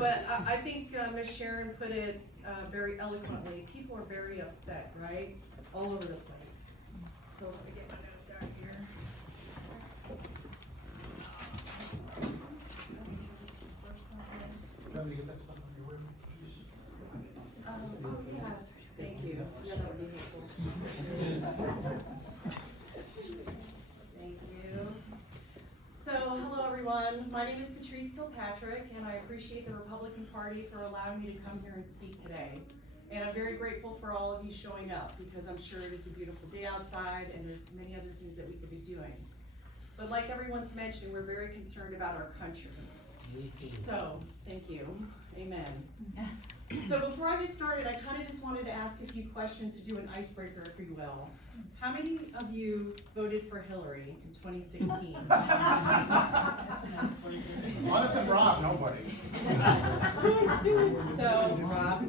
but I think Ms. Sharon put it very eloquently. People are very upset, right? All over the place. So let me get my notes out here. Trying to get that stuff on your word. Oh, yeah, thank you. Yeah, that would be helpful. Thank you. So, hello everyone. My name is Patrice Kilpatrick, and I appreciate the Republican Party for allowing me to come here and speak today. And I'm very grateful for all of you showing up, because I'm sure it's a beautiful day outside, and there's many other things that we could be doing. But like everyone's mentioned, we're very concerned about our country. So, thank you. Amen. So before I get started, I kind of just wanted to ask a few questions to do an icebreaker, if you will. How many of you voted for Hillary in 2016? Jonathan Rob, nobody. So, Rob.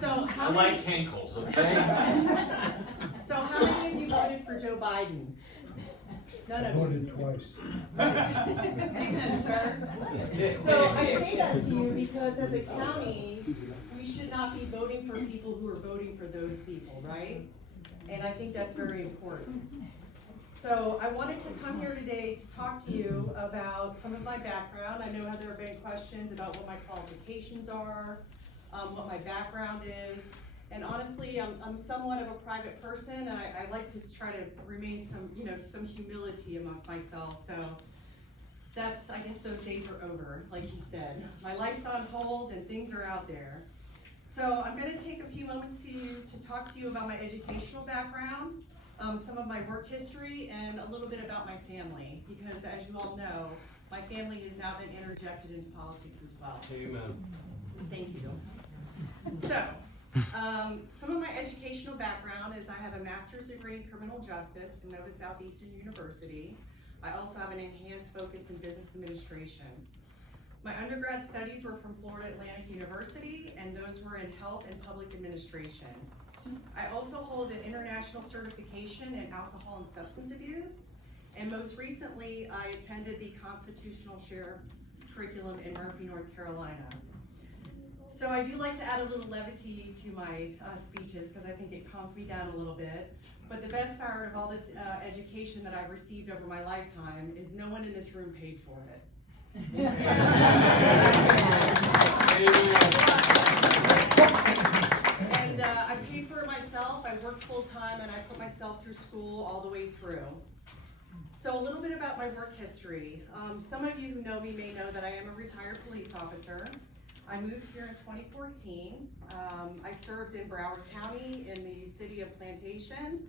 So how I many? like Cankles, okay? So how many of you voted for Joe Biden? None of you. Voted twice. Amen, sir. So I say that to you because as a county, we should not be voting for people who are voting for those people, right? And I think that's very important. So I wanted to come here today to talk to you about some of my background. I know there have been questions about what my qualifications are, what my background is. And honestly, I'm somewhat of a private person, and I like to try to remain some humility amongst myself. So that's, I guess those days are over, like he said. My life's on hold and things are out there. So I'm gonna take a few moments to talk to you about my educational background, some of my work history, and a little bit about my family, because as you all know, my family has now been interjected into politics as well. Amen. Thank you. So, some of my educational background is I have a master's degree in criminal justice from Nova Southeastern University. I also have an enhanced focus in business administration. My undergrad studies were from Florida Atlantic University, and those were in health and public administration. I also hold an international certification in alcohol and substance abuse, and most recently I attended the Constitutional Sheriff curriculum in Murphy, North Carolina. So I do like to add a little levity to my speeches because I think it calms me down a little bit. But the best part of all this education that I've received over my lifetime is no one in this room paid for it. And I paid for it myself. I worked full time and I put myself through school all the way through. So a little bit about my work history. Some of you who know me may know that I am a retired police officer. I moved here in 2014. I served in Broward County in the city of Plantation,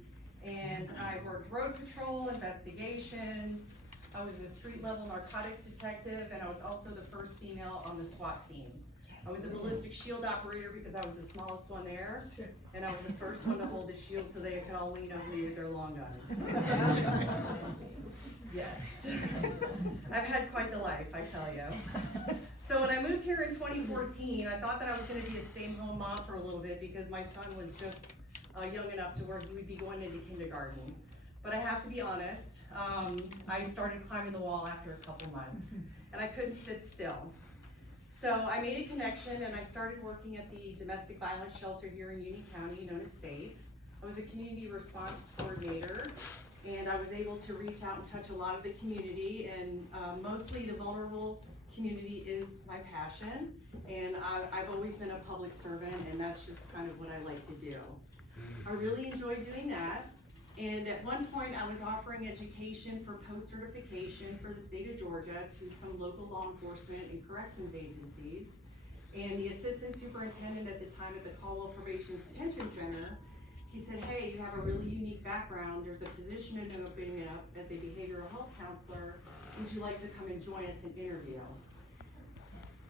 and I worked road patrol, investigations. I was a street level narcotics detective, and I was also the first female on the SWAT team. I was a ballistic shield operator because I was the smallest one there, and I was the first one to hold the shield so they could all lean over me with their long guns. Yes. I've had quite the life, I tell you. So when I moved here in 2014, I thought that I was going to be a stay-at-home mom for a little bit because my son was just young enough to where he would be going into kindergarten. But I have to be honest, I started climbing the wall after a couple months, and I couldn't sit still. So I made a connection, and I started working at the domestic violence shelter here in Union County, known as SAFE. I was a community response coordinator, and I was able to reach out and touch a lot of the community, and mostly the vulnerable community is my passion, and I've always been a public servant, and that's just kind of what I like to do. I really enjoy doing that, and at one point I was offering education for post-certification for the state of Georgia to some local law enforcement and corrections agencies, and the assistant superintendent at the time at the Caldwell Probation Detention Center, he said, hey, you have a really unique background, there's a position opening up as a behavioral health counselor, would you like to come and join us and interview?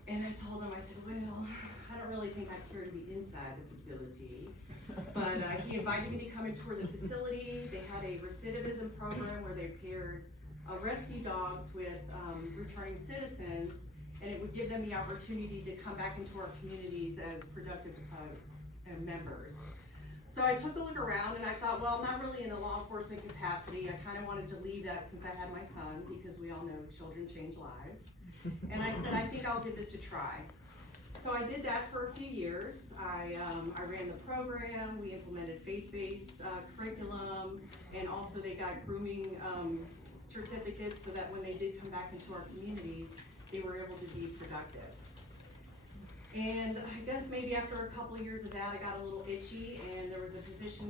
And I told him, I said, well, I don't really think I care to be inside the facility. But he invited me to come and tour the facility. They had a recidivism program where they paired rescue dogs with returning citizens, and it would give them the opportunity to come back into our communities as productive members. So I took a look around and I thought, well, I'm not really in a law enforcement capacity. I kind of wanted to leave that since I had my son, because we all know children change lives. And I said, I think I'll give this a try. So I did that for a few years. I ran the program, we implemented faith-based curriculum, and also they got grooming certificates so that when they did come back into our communities, they were able to be productive. And I guess maybe after a couple of years of that, I got a little itchy, and there was a position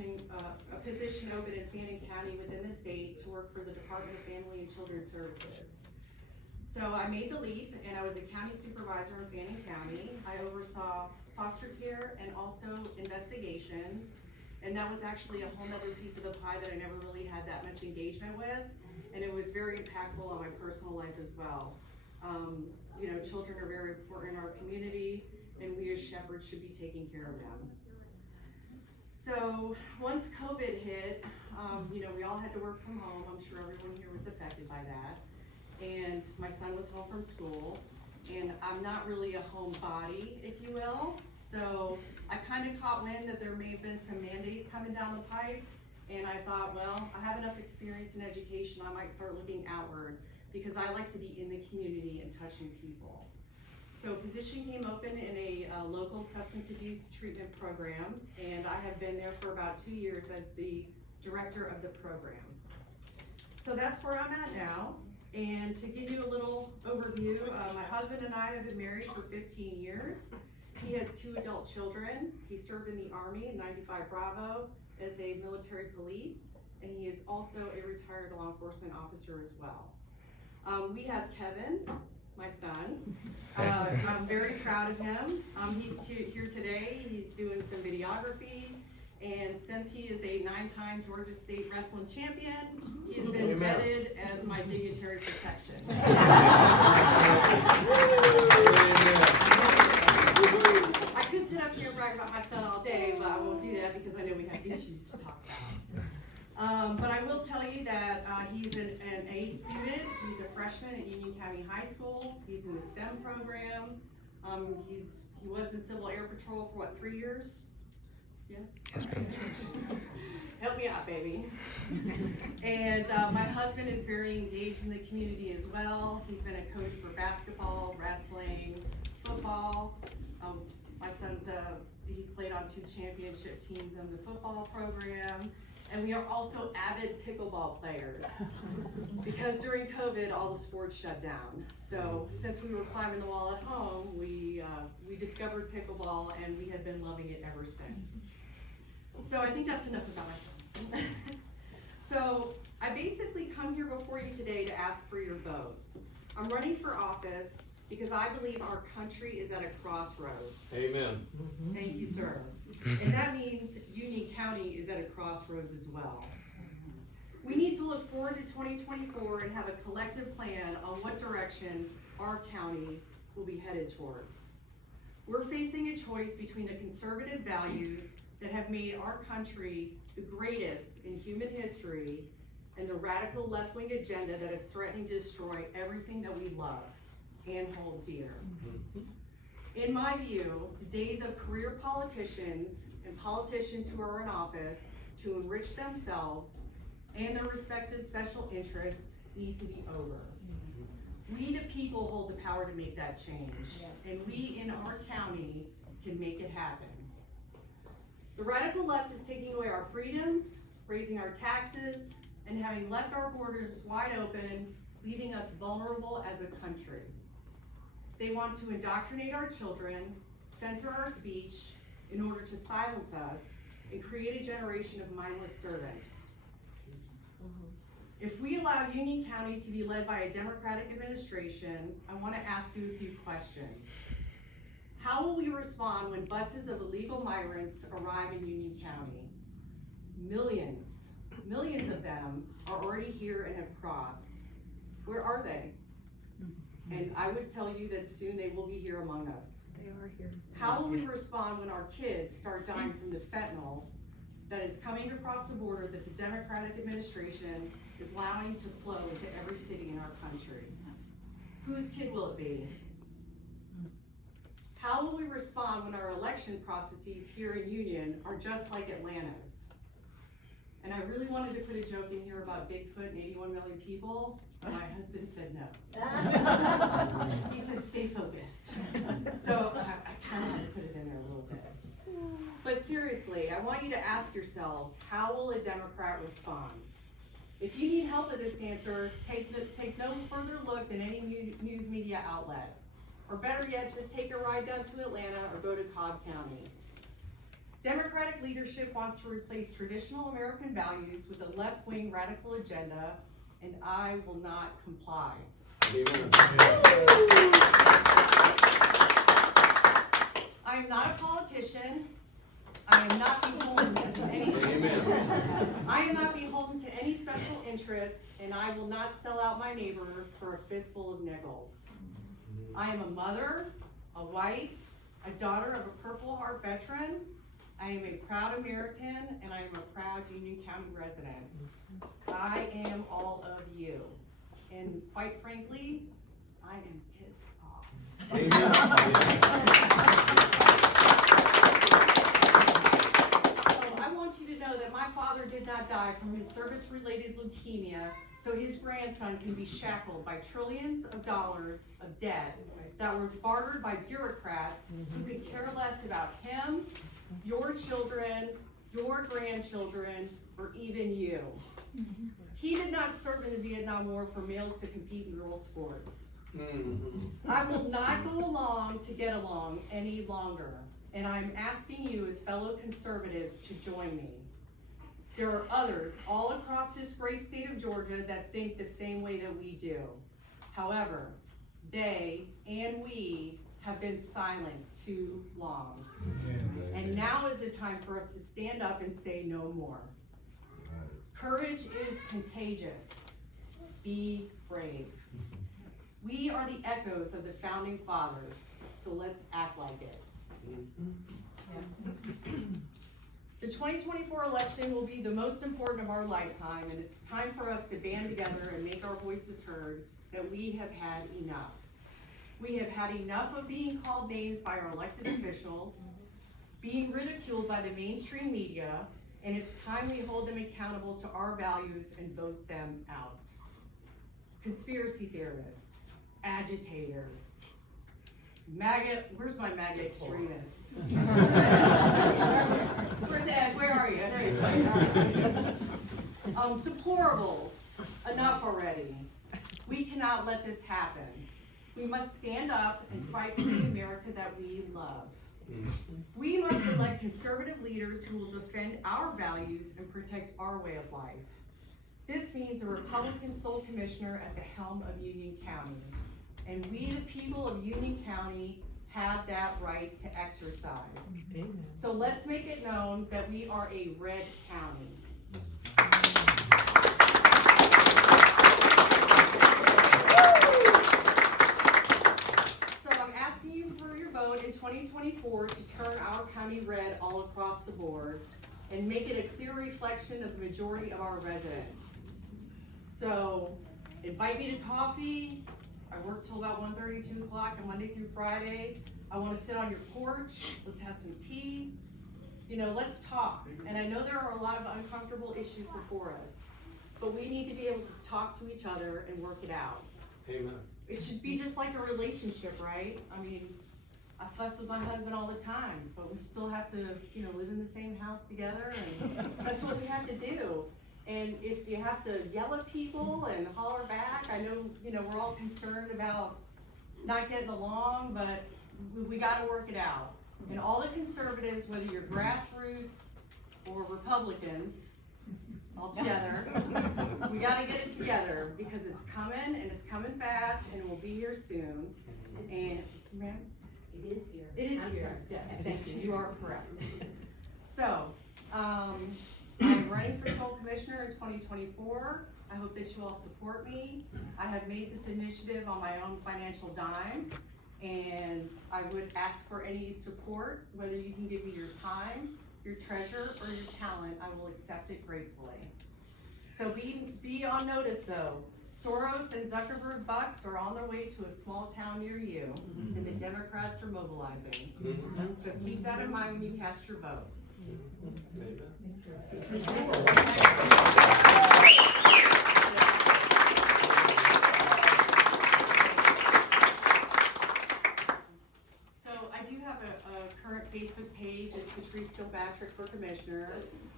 open in Fannin County within the state to work for the Department of Family and Children's Services. So I made the leap, and I was a county supervisor in Fannin County. I oversaw foster care and also investigations, and that was actually a whole nother piece of the pie that I never really had that much engagement with, and it was very impactful on my personal life as well. You know, children are very important in our community, and we as shepherds should be taking care of them. So once COVID hit, you know, we all had to work from home. I'm sure everyone here was affected by that. And my son was home from school, and I'm not really a homebody, if you will. So I kind of caught wind that there may have been some mandates coming down the pipe, and I thought, well, I have enough experience in education, I might start looking outward, because I like to be in the community and touching people. So a position came open in a local substance abuse treatment program, and I have been there for about 2 years as the director of the program. So that's where I'm at now. And to give you a little overview, my husband and I have been married for 15 years. He has 2 adult children. He served in the Army in 95 Bravo as a military police, and he is also a retired law enforcement officer as well. We have Kevin, my son. I'm very proud of him. He's here today. He's doing some videography. And since he is a 9-time Georgia State wrestling champion, he has been vetted as my dignitary protection. I could sit up here and brag about my son all day, but I won't do that because I know we have issues to talk about. But I will tell you that he's an A student. He's a freshman at Union County High School. He's in the STEM program. He was in Civil Air Patrol for what, 3 years? Yes? Yes, ma'am. Help me out, baby. And my husband is very engaged in the community as well. He's been a coach for basketball, wrestling, football. My son's he's played on 2 championship teams in the football program. And we are also avid pickleball players. Because during COVID, all the sports shut down. So since we were climbing the wall at home, we discovered pickleball, and we have been loving it ever since. So I think that's enough about myself. So I basically come here before you today to ask for your vote. I'm running for office because I believe our country is at a crossroads. Amen. Thank you, sir. And that means Union County is at a crossroads as well. We need to look forward to 2024 and have a collective plan on what direction our county will be headed towards. We're facing a choice between the conservative values that have made our country the greatest in human history and the radical left-wing agenda that is threatening to destroy everything that we love and hold dear. In my view, the days of career politicians and politicians who are in office to enrich themselves and their respective special interests need to be over. We the people hold the power to make that change, and we in our county can make it happen. The radical left is taking away our freedoms, raising our taxes, and having left our borders wide open, leaving us vulnerable as a country. They want to indoctrinate our children, censor our speech in order to silence us, and create a generation of mindless servants. If we allow Union County to be led by a Democratic administration, I want to ask you a few questions. How will we respond when buses of illegal migrants arrive in Union County? Millions of them are already here and have crossed. Where are they? And I would tell you that soon they will be here among us. They are here. How will we respond when our kids start dying from the fentanyl that is coming across the border that the Democratic administration is allowing to flow into every city in our country? Whose kid will it be? How will we respond when our election processes here in Union are just like Atlanta's? And I really wanted to put a joke in here about Bigfoot and 81 million people, but my husband said no. He said, stay focused. So I honestly, I want you to ask yourselves, how will a Democrat respond? If you need help with this answer, take no further look than any news media outlet. Or better yet, just take a ride down to Atlanta or go to Cobb County. Democratic leadership wants to replace traditional American values with a left-wing radical agenda, and I will not comply. I am not a politician. I am not beholden to any. I am not beholden to any special interests, and I will not sell out my neighbor for a fistful of nickels. I am a mother, a wife, a daughter of a Purple Heart veteran. I am a proud American, and I am a proud Union County resident. I am all of you, and quite frankly, I am pissed off. So I want you to know that my father did not die from his service-related leukemia, so his grandson can be shackled by trillions of dollars of debt that were bartered by bureaucrats who could care less about him, your children, your grandchildren, or even you. He did not serve in the Vietnam War for males to compete in girls' sports. I will not go along to get along any longer, and I'm asking you as fellow conservatives to join me. There are others all across this great state of Georgia that think the same way that we do. However, they and we have been silent too long. And now is the time for us to stand up and say no more. Courage is contagious. Be brave. We are the echoes of the founding fathers, so let's act like it. The 2024 election will be the most important of our lifetime, and it's time for us to band together and make our voices heard that we have had enough. We have had enough of being called names by our elected officials, being ridiculed by the mainstream media, and it's time we hold them accountable to our values and vote them out. Conspiracy theorist, agitator, MAGA, where's my MAGA extremist? Where's Ed, where are you? There you go. Deplorables, enough already. We cannot let this happen. We must stand up and fight for the America that we love. We must elect conservative leaders who will defend our values and protect our way of life. This means a Republican sole commissioner at the helm of Union County. And we, the people of Union County, have that right to exercise. Amen. So let's make it known that we are a red county. So I'm asking you for your vote in 2024 to turn our county red all across the board and make it a clear reflection of the majority of our residents. So invite me to coffee. I work till about 1:30, 2 o'clock on Monday through Friday. I want to sit on your porch. Let's have some tea. You know, let's talk. And I know there are a lot of uncomfortable issues before us, but we need to be able to talk to each other and work it out. Amen. It should be just like a relationship, right? I mean, I fuss with my husband all the time, but we still have to, you know, live in the same house together, and that's what we have to do. And if you have to yell at people and holler back, I know, you know, we're all concerned about not getting along, but we gotta work it out. And all the conservatives, whether you're grassroots or Republicans, all together, we gotta get it together because it's coming and it's coming fast and it will be here soon. And, ma'am? It is here. It is I'm here, sorry. yes, thank you, you are correct. So, I'm running for sole commissioner in 2024. I hope that you all support me. I have made this initiative on my own financial dime, and I would ask for any support, whether you can give me your time, your treasure, or your talent. I will accept it gracefully. So be on notice though. Soros and Zuckerberg bucks are on their way to a small town near you, and the Democrats are mobilizing. So keep that in mind when you cast your vote. So I do have a current Facebook page, it's Patrice Kilpatrick for Commissioner.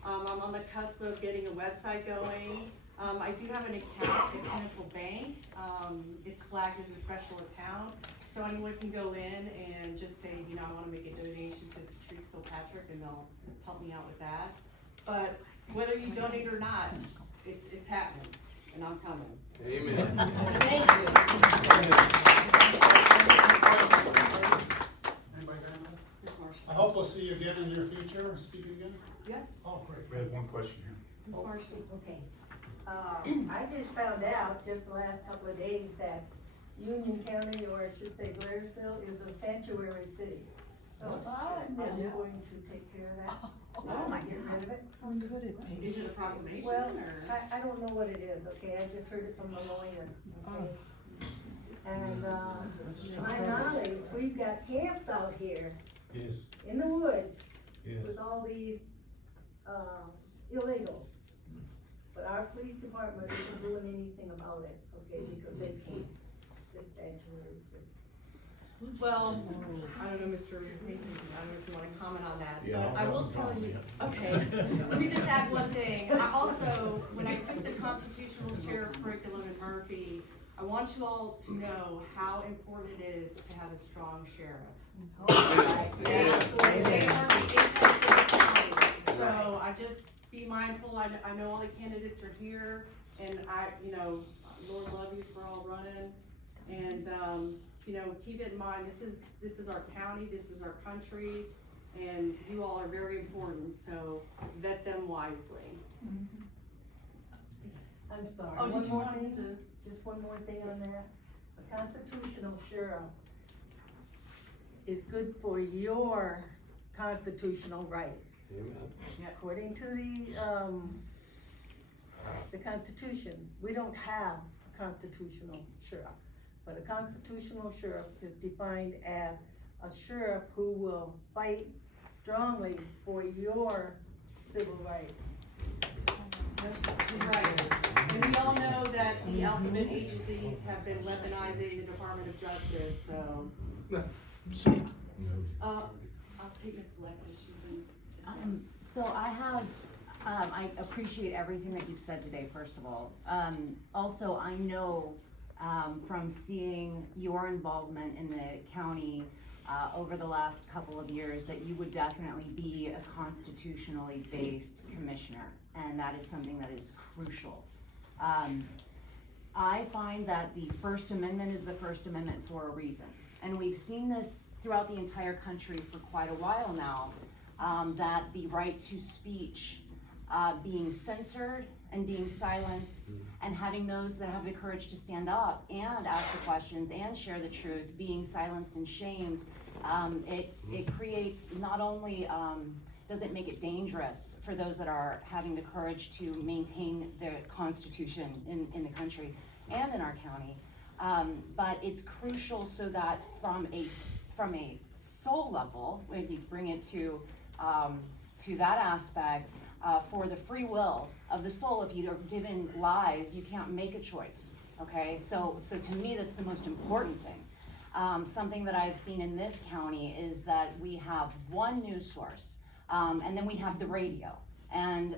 I'm on the cusp of getting a website going. I do have an account at Pinnacle Bank. It's flagged as a special account, so anyone can go in and just say, you know, I wanna make a donation to Patrice Kilpatrick, and they'll help me out with that. But whether you donate or not, it's happening, and I'm coming. Amen. Thank you. Anybody got anything? Ms. Marshall. I hope we'll see you again in your future, speak again. Yes, Oh, great. We have one question here. Ms. Marshall. Okay. I just found out just the last couple of days that Union County, or I should say Blairsville, is a sanctuary city. So I'm going to take care of that. Oh my Get rid of it. How could it be? Is it a proclamation, Well, or? I don't know what it is, okay, I just heard it from the lawyer, okay? And, to my knowledge, we've got camps out here Yes, in the woods yes. with all these, illegals. But our police department isn't doing anything about it, okay, because they can't, this sanctuary city. Well, I don't know, Mr. Mason, I don't know if you wanna comment on that, Yeah, but I will tell you, okay, let me just add one thing. I also, when I took the constitutional sheriff curriculum in Murphy, I want you all to know how important it is to have a strong sheriff. So I just be mindful, I know all the candidates are here, and you know, Lord love you for all running, and, you know, keep it in mind, this is our county, this is our country, and you all are very important, so vet them wisely. I'm sorry. Oh, did One you more want thing? to? Just one more thing on that. A constitutional sheriff is good for your constitutional rights. Amen. According to the Constitution, we don't have a constitutional sheriff. But a constitutional sheriff is defined as a sheriff who will fight strongly for your civil rights. Right, and we all know that the alphabet agencies have been weaponizing the Department of Justice, so. I'll take Ms. Alexis, she's been. So I appreciate everything that you've said today, first of all. Also, I know, from seeing your involvement in the county, over the last couple of years, that you would definitely be a constitutionally based commissioner, and that is something that is crucial. I find that the First Amendment is the First Amendment for a reason, and we've seen this throughout the entire country for quite a while now, that the right to speech being censored and being silenced, and having those that have the courage to stand up and ask the questions and share the truth being silenced and shamed, it creates, not only does it make it dangerous for those that are having the courage to maintain the Constitution in the country and in our county, but it's crucial so that from a soul level, when you bring it to that aspect, for the free will of the soul, if you are given lies, you can't make a choice, okay? So to me, that's the most important thing. Something that I've seen in this county is that we have one news source, and then we have the radio. And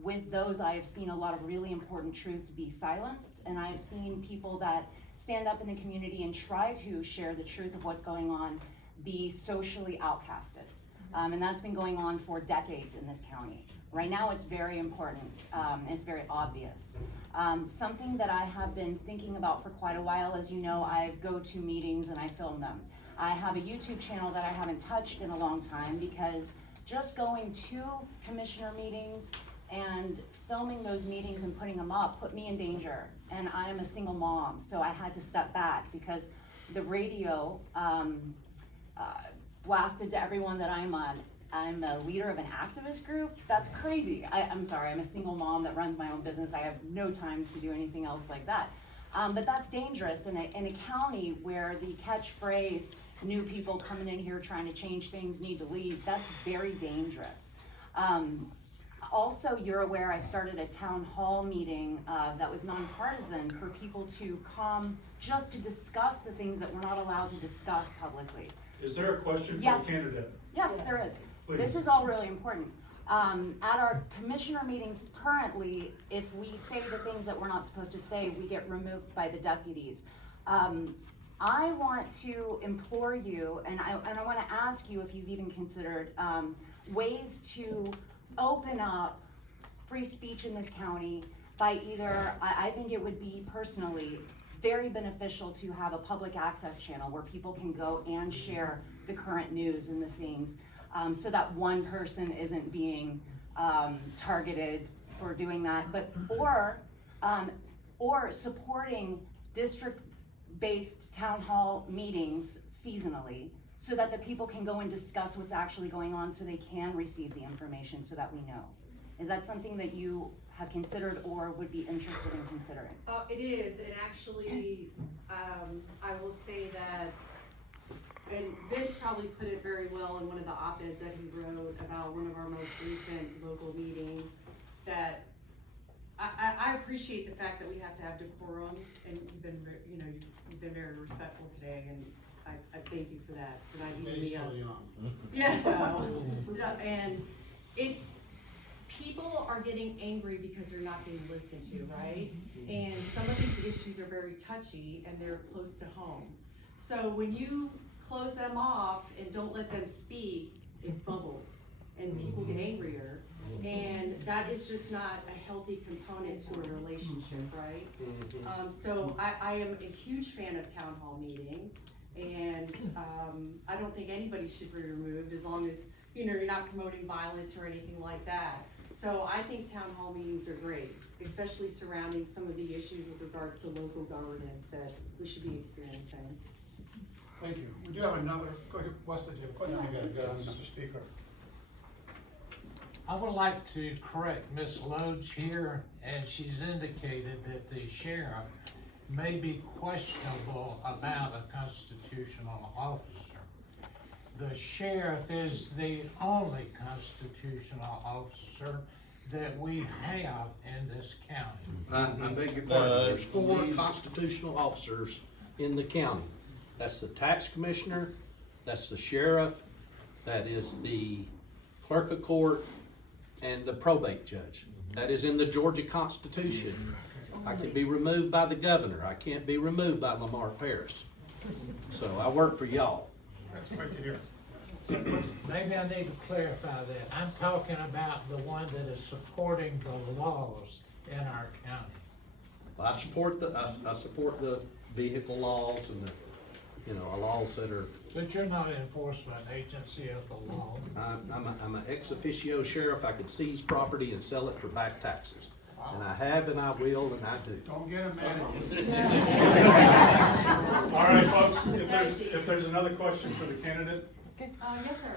with those, I have seen a lot of really important truths be silenced, and I have seen people that stand up in the community and try to share the truth of what's going on be socially outcasted. And that's been going on for decades in this county. Right now, it's very important, and it's very obvious. Something that I have been thinking about for quite a while, as you know, I go to meetings and I film them. I have a YouTube channel that I haven't touched in a long time, because just going to commissioner meetings and filming those meetings and putting them up put me in danger. And I am a single mom, so I had to step back, because the radio blasted to everyone that I'm a leader of an activist group. That's crazy. I'm sorry, I'm a single mom that runs my own business. I have no time to do anything else like that. But that's dangerous in a county where the catchphrase, new people coming in here trying to change things need to leave, that's very dangerous. Also, you're aware I started a town hall meeting that was nonpartisan for people to come just to discuss the things that we're not allowed to discuss publicly. Is there a question for Yes. the candidate? Yes, there is. Please. This is all really important. At our commissioner meetings currently, if we say the things that we're not supposed to say, we get removed by the deputies. I want to implore you, and I want to ask you if you've even considered ways to open up free speech in this county by either, I think it would be personally very beneficial to have a public access channel where people can go and share the current news and the things, so that one person isn't being targeted for doing that, but or supporting district-based town hall meetings seasonally, so that the people can go and discuss what's actually going on, so they can receive the information so that we know. Is that something that you have considered or would be interested in considering? It is, and actually, I will say that, and Vince probably put it very well in one of the op-eds that he wrote about one of our most recent local meetings, that I appreciate the fact that we have to have decorum, and you've been, you've been very respectful today, and I thank you for that, for not beating me up. Basically on. Yeah, no, and it's, people are getting angry because they're not being listened to, right? And some of these issues are very touchy and they're close to home. So when you close them off and don't let them speak, it bubbles and people get angrier. And that is just not a healthy component to a relationship, right? So I am a huge fan of town hall meetings, and I don't think anybody should be removed as long as, you're not promoting violence or anything like that. So I think town hall meetings are great, especially surrounding some of the issues with regards to local governance that we should be experiencing. Thank you. We do have another, go ahead, Wesley, do you have a question? You got another speaker. I would like to correct Ms. Lodes here, and she's indicated that the sheriff may be questionable about a constitutional officer. The sheriff is the only constitutional officer that we have in this county. I beg your pardon, there's 4 constitutional officers in the county. That's the tax commissioner, that's the sheriff, that is the clerk of court, and the probate judge. That is in the Georgia Constitution. I can be removed by the governor, I can't be removed by Lamar Paris. So I work for y'all. That's great to hear. Maybe I need to clarify that. I'm talking about the one that is supporting the laws in our county. I support the vehicle laws and the, our laws that are, But you're not an enforcement agency of the law. I'm an ex officio sheriff. I could seize property and sell it for back taxes. And I have, and I will, and I do. Don't get him mad. All right, folks, if there's another question for the candidate, Yes, sir.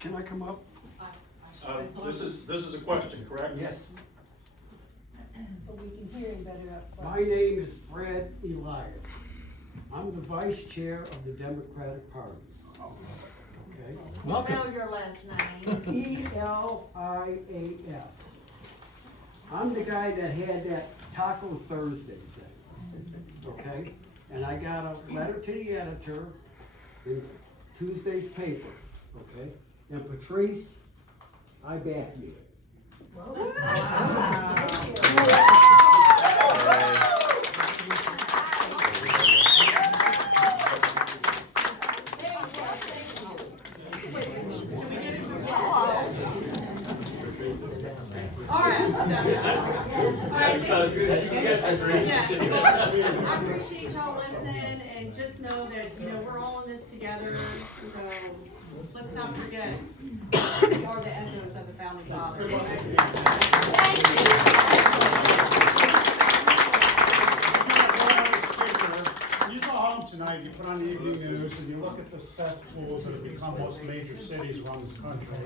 Can I come up? this is a question, correct? Yes, But we can hear him better up front. my name is Fred Elias. I'm the vice chair of the Democratic Party. Okay? Spell your last name. Elias. I'm the guy that had that Taco Thursday thing, okay? And I got a letter to the editor in Tuesday's paper, okay? And Patrice, I back you. I appreciate y'all listening, and just know that, we're all in this together, so let's not forget, we are the echoes of the founding fathers. Thank When you go home tonight, you put on the evening news and you look at the cesspools that have become most major cities around this country,